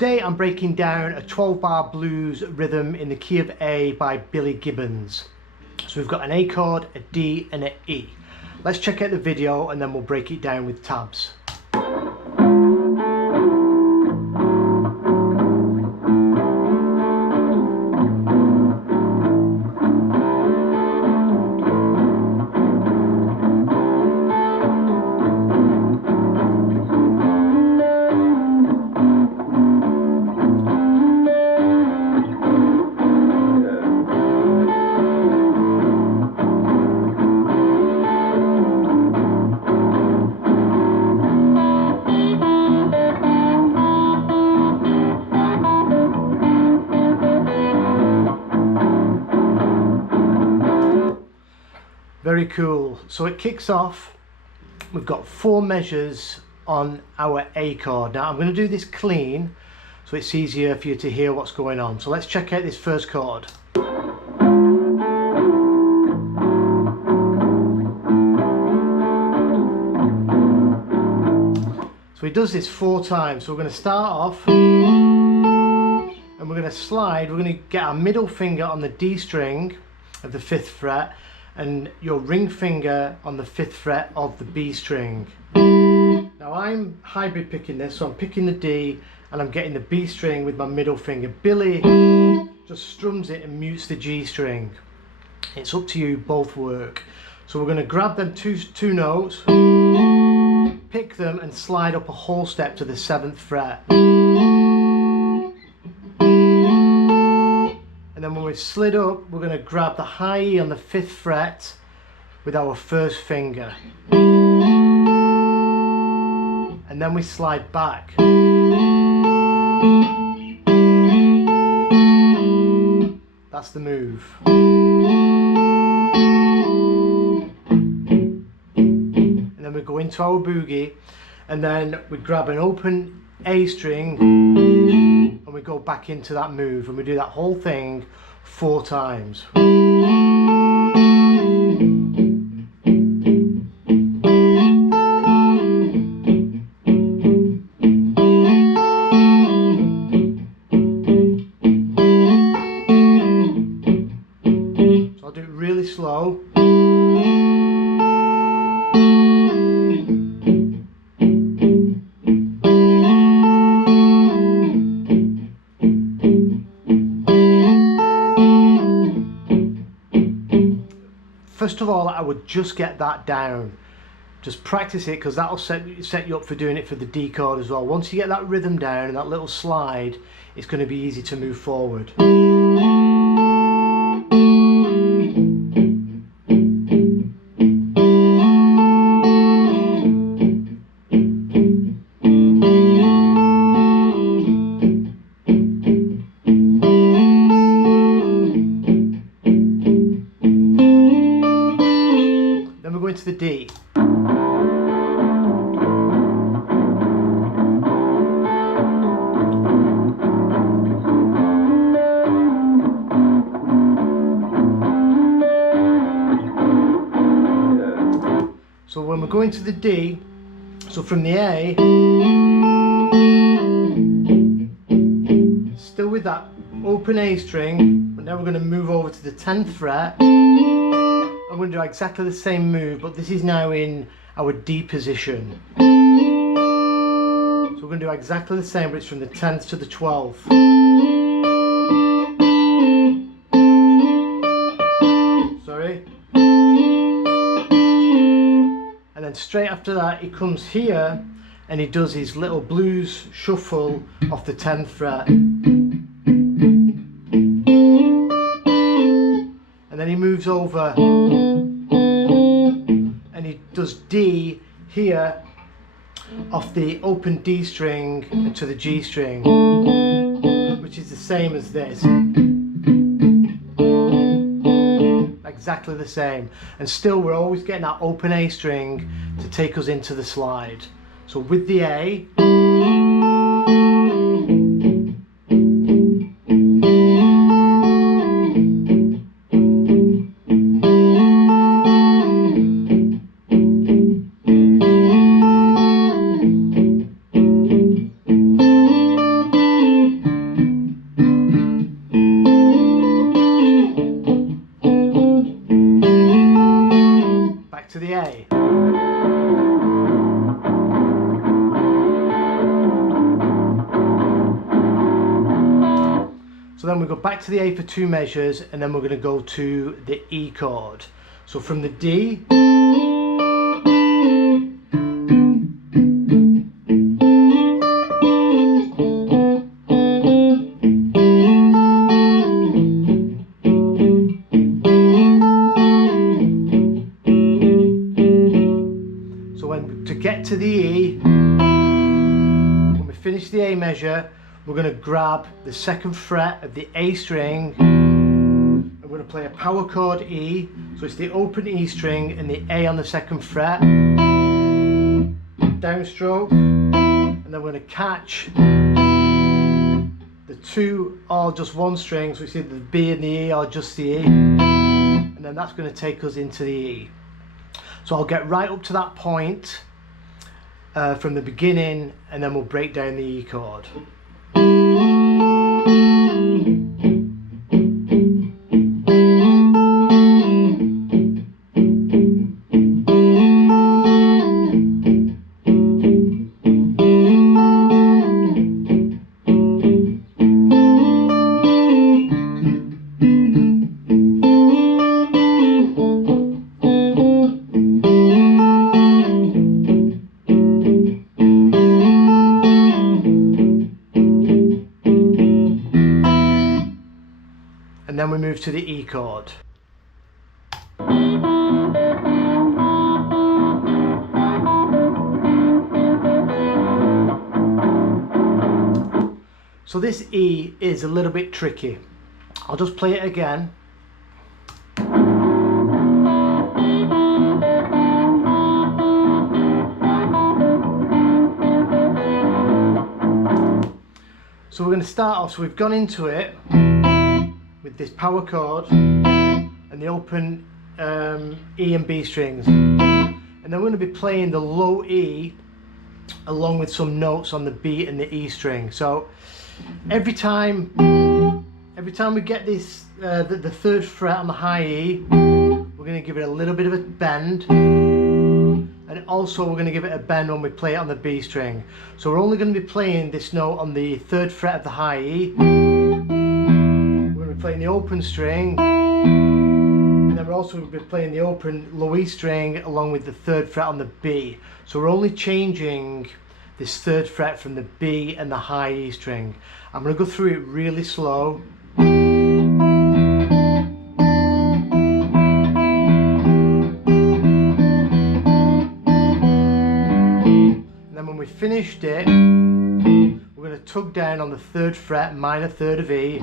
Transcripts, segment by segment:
Today I'm breaking down a 12-bar blues rhythm in the key of A by Billy Gibbons. So we've got an A chord, a D and an E. Let's check out the video and then we'll break it down with tabs. Very cool. So it kicks off. We've got 4 measures on our A chord. Now I'm going to do this clean so it's easier for you to hear what's going on. So let's check out this first chord. So he does this 4 times. So we're going to start off and we're going to slide. We're going to get our middle finger on the D string of the 5th fret and your ring finger on the 5th fret of the B string. Now I'm hybrid picking this, so I'm picking the D and I'm getting the B string with my middle finger. Billy just strums it and mutes the G string. It's up to you, both work. So we're going to grab them two notes, pick them and slide up a whole step to the 7th fret. And then when we've slid up, we're going to grab the high E on the 5th fret with our first finger. And then we slide back. That's the move. And then we go into our boogie, and then we grab an open A string and we go back into that move, and we do that whole thing 4 times. So I'll do it really slow. First of all, I would just get that down. Just practice it, because that'll set you up for doing it for the D chord as well. Once you get that rhythm down and that little slide, it's going to be easy to move forward. Into the D. So when we're going to the D, so from the A, still with that open A string, but now we're going to move over to the 10th fret. I'm going to do exactly the same move, but this is now in our D position. So we're going to do exactly the same, but it's from the 10th to the 12th. Sorry. And then straight after that, he comes here and he does his little blues shuffle off the 10th fret. And then he moves over and he does D here off the open D string to the G string, which is the same as this. Exactly the same. And still we're always getting that open A string to take us into the slide. So with the A, then we go back to the A for 2 measures, and then we're going to go to the E chord. So from the D, to get to the E, when we finish the A measure, we're going to grab the 2nd fret of the A string, and we're going to play a power chord E, so it's the open E string and the A on the 2nd fret, downstroke, and then we're going to catch the 2 or just 1 string, so it's either the B and the E or just the E, and then that's going to take us into the E. So I'll get right up to that point from the beginning, and then we'll break down the E chord. And then we move to the E chord. So this E is a little bit tricky. I'll just play it again. So we're going to start off, so we've gone into it with this power chord and the open E and B strings, and then we're going to be playing the low E along with some notes on the B and the E string. So every time we get this the 3rd fret on the high E, we're going to give it a little bit of a bend, and also we're going to give it a bend when we play it on the B string. So we're only going to be playing this note on the 3rd fret of the high E, playing the open string, and then we're also going to be playing the open low E string along with the 3rd fret on the B. So we're only changing this 3rd fret from the B and the high E string. I'm going to go through it really slow. And then when we finished it, we're going to tug down on the 3rd fret, minor 3rd of E,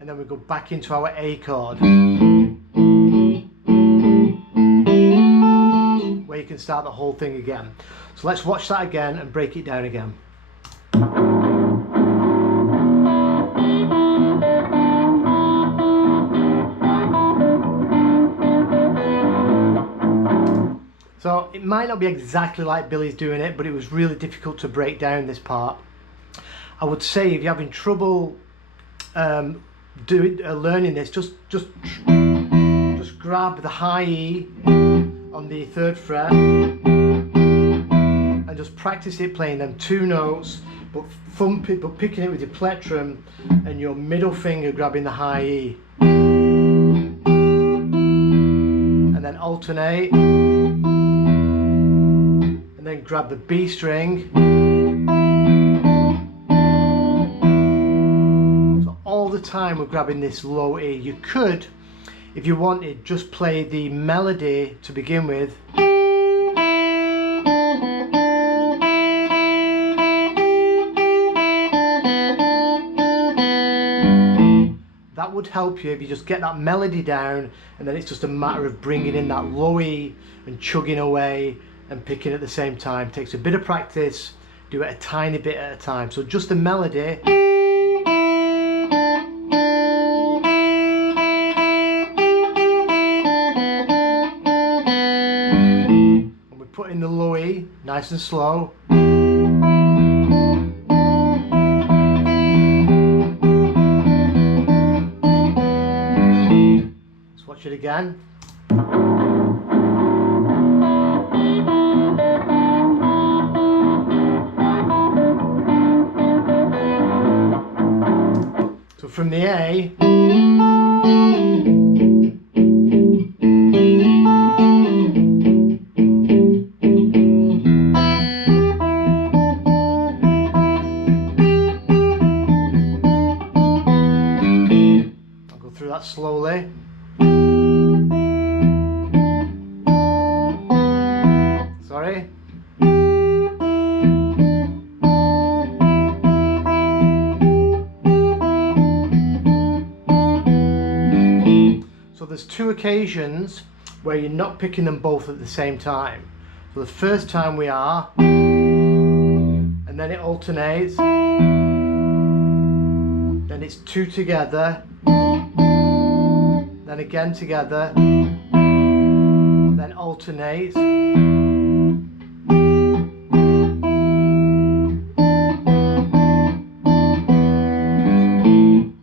and then we go back into our A chord, where you can start the whole thing again. So let's watch that again and break it down again. So it might not be exactly like Billy's doing it, but it was really difficult to break down this part. I would say if you're having trouble learning this, just grab the high E on the 3rd fret and just practice it playing them 2 notes, but picking it with your plectrum and your middle finger grabbing the high E, and then alternate, and then grab the B string. All the time we're grabbing this low E. You could, if you wanted, just play the melody to begin with, that would help you if you just get that melody down, and then it's just a matter of bringing in that low E and chugging away and picking at the same time. It takes a bit of practice, do it a tiny bit at a time. So just the melody, put in the low E, nice and slow. Let's watch it again. So from the A, I'll go through that slowly. Sorry. So there's two occasions where you're not picking them both at the same time. So the first time we are, and then it alternates, then it's two together, then again together, then alternates. So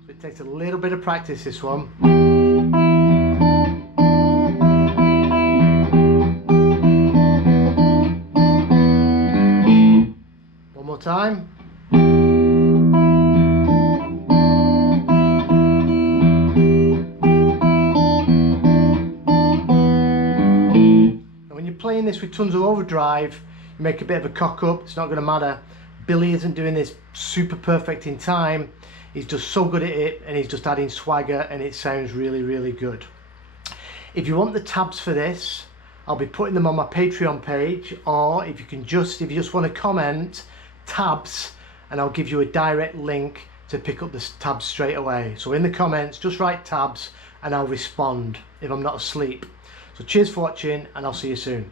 it takes a little bit of practice, this one. One more time. And when you're playing this with tons of overdrive, you make a bit of a cock up, it's not going to matter. Billy isn't doing this super perfect in time, he's just so good at it, and he's just adding swagger, and it sounds really, really good. If you want the tabs for this, I'll be putting them on my Patreon page, or if you just want to comment tabs, and I'll give you a direct link to pick up the tabs straight away. So in the comments, just write tabs and I'll respond if I'm not asleep. So cheers for watching, and I'll see you soon.